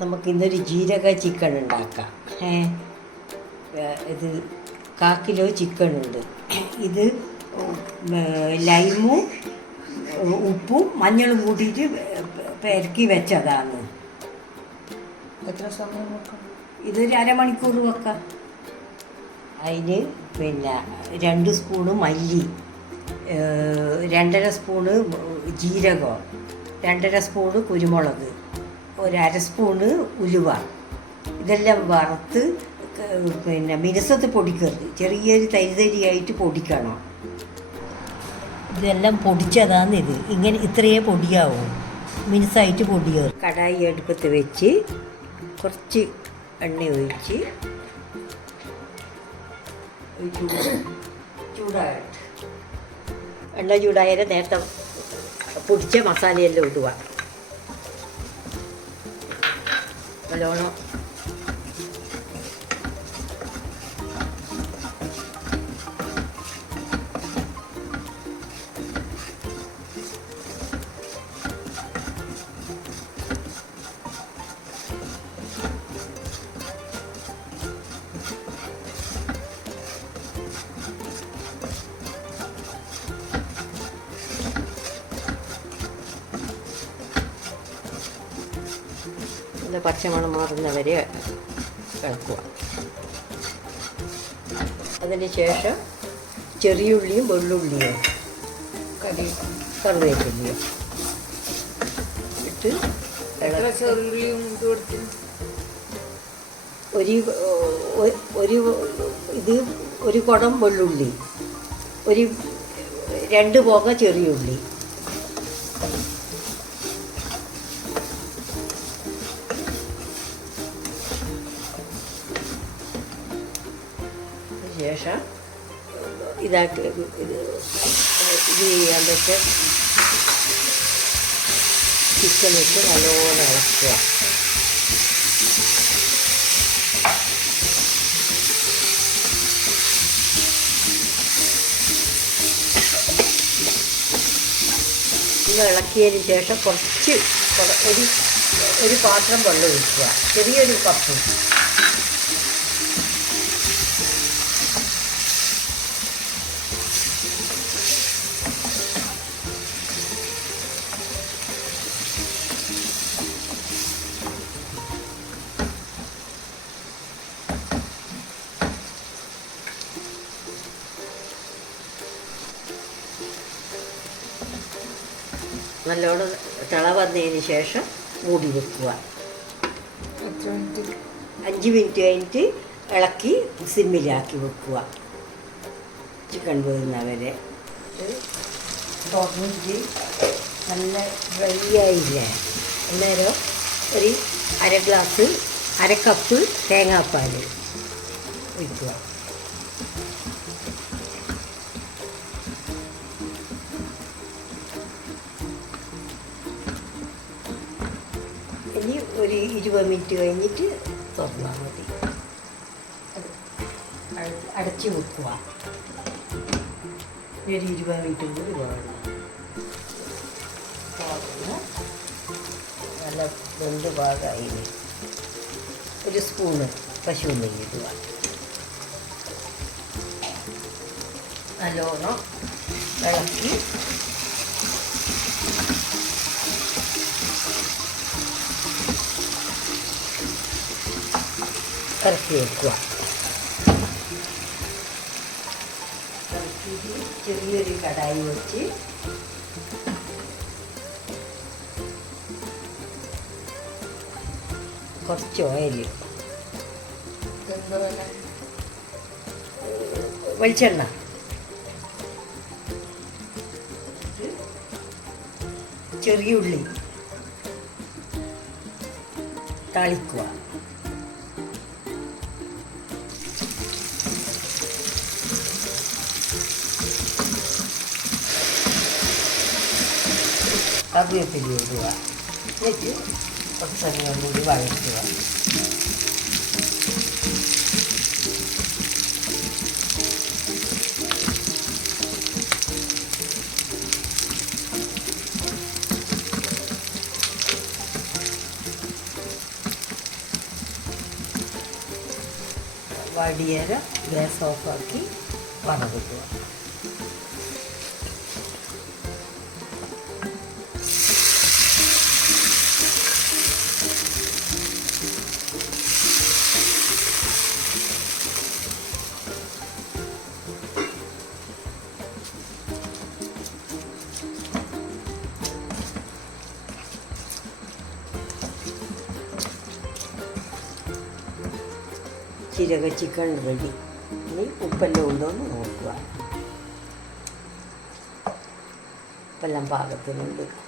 നമുക്കിന്നൊരു ജീരക ചിക്കൻ ഉണ്ടാക്കാം. ഇത് 1/4 കിലോ ചിക്കൻ ഉണ്ട്. ഇത് ലൈമും ഉപ്പും മഞ്ഞളും കൂട്ടിയിട്ട് പെരക്കി വെച്ചതാണ്. എത്ര സമയം വെക്കണം? ഇതൊരു അരമണിക്കൂർ വെക്കാം. അതിന് 2 സ്പൂണ് മല്ലി, 2.5 സ്പൂണ് ജീരകം, 2.5 സ്പൂണ് കുരുമുളക്, 1/2 സ്പൂണ് ഉലുവ. ഇതെല്ലാം വറുത്ത് മിനുസത്ത് പൊടിക്കരുത്, ചെറിയൊരു തരിതരിയായിട്ട് പൊടിക്കണം. ഇതെല്ലാം പൊടിച്ചതാണ്. ഇത് ഇങ്ങനെ ഇത്രയേ പൊടിയാവും, മിനുസായിട്ട് പൊടിയാവും. കടായി അടുപ്പത്ത് വെച്ച് കുറച്ച് എണ്ണ ഒഴിച്ച് ചൂടായിട്ട് എണ്ണ ചൂടായാലും നേരത്തെ പൊടിച്ച മസാലയെല്ലാം ഇടുക. നല്ലോണം പച്ചമണം മാറുന്നവരെ ഇളക്കുക. അതിന് ശേഷം ചെറിയുള്ളിയും വെള്ളുള്ളിയും കറിവേപ്പിലയും ഇട്ട് ഒരു കുടം വെള്ളുള്ളി, 2 പോക ചെറിയുള്ളി, ശേഷം ഇതാക്കി ഇത് ചെയ്യാൻ പറ്റും. ചിക്കൻ ഇട്ട് നല്ലോണം ഇളക്കുക. ഇത് ഇളക്കിയതിന് ശേഷം കുറച്ച് ഒരു പാത്രം വെള്ളം ഒഴിക്കുക, ചെറിയൊരു കപ്പ്. നല്ലോണം തിള വന്നതിന് ശേഷം മൂടി വെക്കുക. 5 മിനിറ്റ് കഴിഞ്ഞിട്ട് ഇളക്കി സിമ്മിലാക്കി വെക്കുക. ചിക്കൻ വേകുന്നവരെ തുറന്നിട്ട് നല്ല ഡ്രൈ ആയില്ലേ, അന്നേരം ഒരു 1/2 കപ്പ് തേങ്ങാപ്പാൽ ഒഴിക്കുക. ഇനി ഒരു 20 മിനിറ്റ് കഴിഞ്ഞിട്ട് തുറന്നാൽ മതി. അടച്ച് വെക്കുക. ഒരു 20 മിനിറ്റും കൂടി വേണം. തുറന്ന് നല്ല വെന്ത് ഭാഗമായി. 1 സ്പൂണ് പശു നെയ്യ് ഇടുക. നല്ലോണം ഇളക്കി ഇറക്കി വെക്കുക. ചെറിയൊരു കടായി വെച്ച് കുറച്ച് ഓയിൽ, വെളിച്ചെണ്ണ, ചെറിയുള്ളി താളിക്കുക. കറിവേപ്പില ഇടുക. എന്നിട്ട് കുറച്ച് സമയം കൂടി വഴറ്റുക. വടിയേരം ഗ്യാസ് ഓഫാക്കി വറവിടുക. ജീരക ചിക്കൻ റെഡി. ഇനി ഉപ്പെല്ലാം ഉണ്ടോ എന്ന് നോക്കുക. ഉപ്പെല്ലാം പാകത്തിനുണ്ട്.